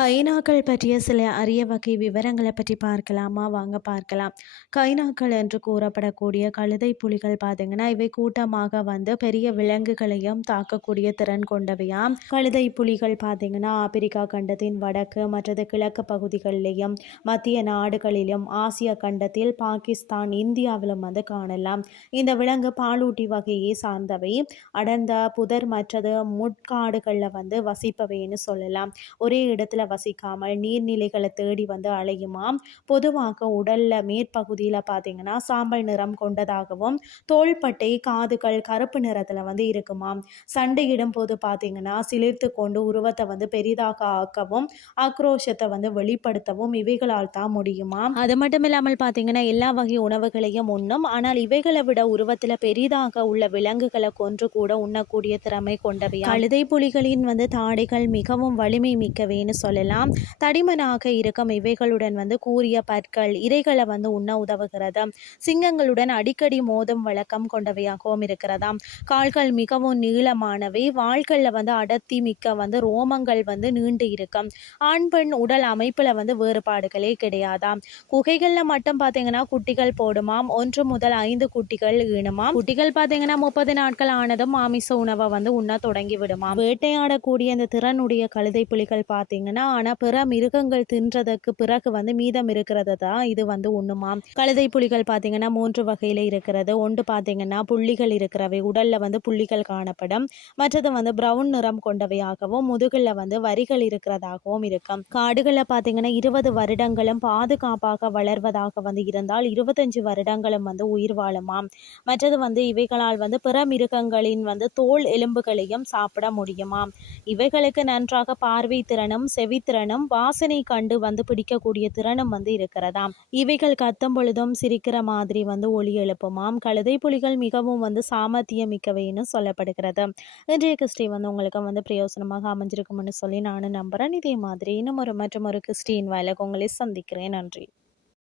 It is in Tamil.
கைனாக்கள் பற்றிய சில அரிய வகை விவரங்களை பற்றி பார்க்கலாமா. வாங்க பார்க்கலாம். கைனாக்கள் என்று கூறப்படக்கூடிய கழுதை புலிகள் பார்த்தீங்கன்னா இவை கூட்டமாக வந்து பெரிய விலங்குகளையும் தாக்கக்கூடிய திறன் கொண்டவையாம். கழுதை புலிகள் பார்த்தீங்கன்னா ஆப்பிரிக்கா கண்டத்தின் வடக்கு மற்றது கிழக்கு பகுதிகளிலையும் மத்திய நாடுகளிலும் ஆசிய கண்டத்தில் பாகிஸ்தான் இந்தியாவிலும் வந்து காணலாம். இந்த விலங்கு பாலூட்டி வகையை சார்ந்தவை. அடர்ந்த புதர் மற்றது முட்காடுகளில் வந்து வசிப்பவைன்னு சொல்லலாம். ஒரே இடத்துல வசிக்காமல் நீர்நிலைகளை தேடி வந்து அலையுமாம். பொதுவாக உடல்ல மேற்பகுதியில் பார்த்தீங்கன்னா சாம்பல் நிறம் கொண்டதாகவும் தோள்பட்டை காதுகள் கருப்பு நிறத்தில் வந்து இருக்குமாம். சண்டையிடும் போது பார்த்தீங்கன்னா சிலிர்த்து கொண்டு உருவத்தை வந்து பெரிதாக ஆக்கவும் ஆக்ரோஷத்தை வந்து வெளிப்படுத்தவும் இவைகளால் தான் முடியுமாம். அது மட்டும் இல்லாமல் பார்த்தீங்கன்னா எல்லா வகை உணவுகளையும் உண்ணும். ஆனால் இவைகளை விட உருவத்தில் பெரிதாக உள்ள விலங்குகளை கொன்று கூட உண்ணக்கூடிய திறமை கொண்டவை கழுதை புலிகளின் வந்து தாடைகள் மிகவும் வலிமை மிக்கவேன்னு சொல்லலாம் தடிமனாக இருக்கும். இவைகளுடன் வந்து கூரிய பற்கள் இறைகளை வந்து உண்ண உதவுகிறது. சிங்கங்களுடன் அடிக்கடி மோதும் வழக்கம் கொண்டவையாகவும் இருக்கிறதாம். கால்கள் மிகவும் நீளமானவை. வாள்களில் வந்து அடர்த்தி மிக்க வந்து ரோமங்கள் வந்து நீண்டு இருக்கும். ஆண் பெண் உடல் அமைப்பில் வந்து வேறுபாடுகளே கிடையாதாம். குகைகளில் மட்டும் பார்த்தீங்கன்னா குட்டிகள் போடுமாம். ஒன்று முதல் ஐந்து குட்டிகள் ஈணுமாம். குட்டிகள் பார்த்தீங்கன்னா முப்பது நாட்கள் ஆனதும் மாமிச உணவை வந்து உண்ண தொடங்கி விடுமாம். வேட்டையாடக்கூடிய இந்த திறனுடைய கழுதை புலிகள் பார்த்தீங்கன்னா ஆனால் பிற மிருகங்கள் தின்றதற்கு பிறகு வந்து மீதம் இருக்கிறது தான் இது வந்து உண்ணுமாம் கழுதை புலிகள் பார்த்தீங்கன்னா மூன்று வகையில் இருக்கிறது. ஒன்று பார்த்தீங்கன்னா புள்ளிகள் இருக்கிறவை. உடலில் வந்து புள்ளிகள் காணப்படும். மற்றது வந்து ப்ரௌன் நிறம் கொண்டவையாகவும் முதுகில் வந்து வரிகள் இருக்கிறதாகவும் இருக்கும். காடுகளில் பார்த்தீங்கன்னா இருபது வருடங்களும் பாதுகாப்பாக வளர்வதாக வந்து இருந்தால் இருபத்தஞ்சு வருடங்களும் வந்து உயிர் வாழுமாம். மற்றது வந்து இவைகளால் வந்து பிற மிருகங்களின் வந்து தோல் எலும்புகளையும் சாப்பிட முடியுமாம். இவைகளுக்கு நன்றாக பார்வை திறனும் திறனும் வாசனை கண்டு வந்து பிடிக்கக்கூடிய திறனும் வந்து இருக்கிறதாம். இவைகள் கத்தும் பொழுதும் சிரிக்கிற மாதிரி வந்து ஒளி எழுப்புமாம். கழுதை புலிகள் மிகவும் வந்து சாமர்த்தியம் மிக்கவைன்னு சொல்லப்படுகிறது. இன்றைய கிறிஸ்டி வந்து உங்களுக்கு வந்து பிரயோசனமாக அமைஞ்சிருக்கும்னு சொல்லி நானும் நம்புகிறேன் இதே மாதிரி இன்னும் ஒரு மற்றும் ஒரு கிறிஸ்டின் வேலைக்கு உங்களை சந்திக்கிறேன். நன்றி.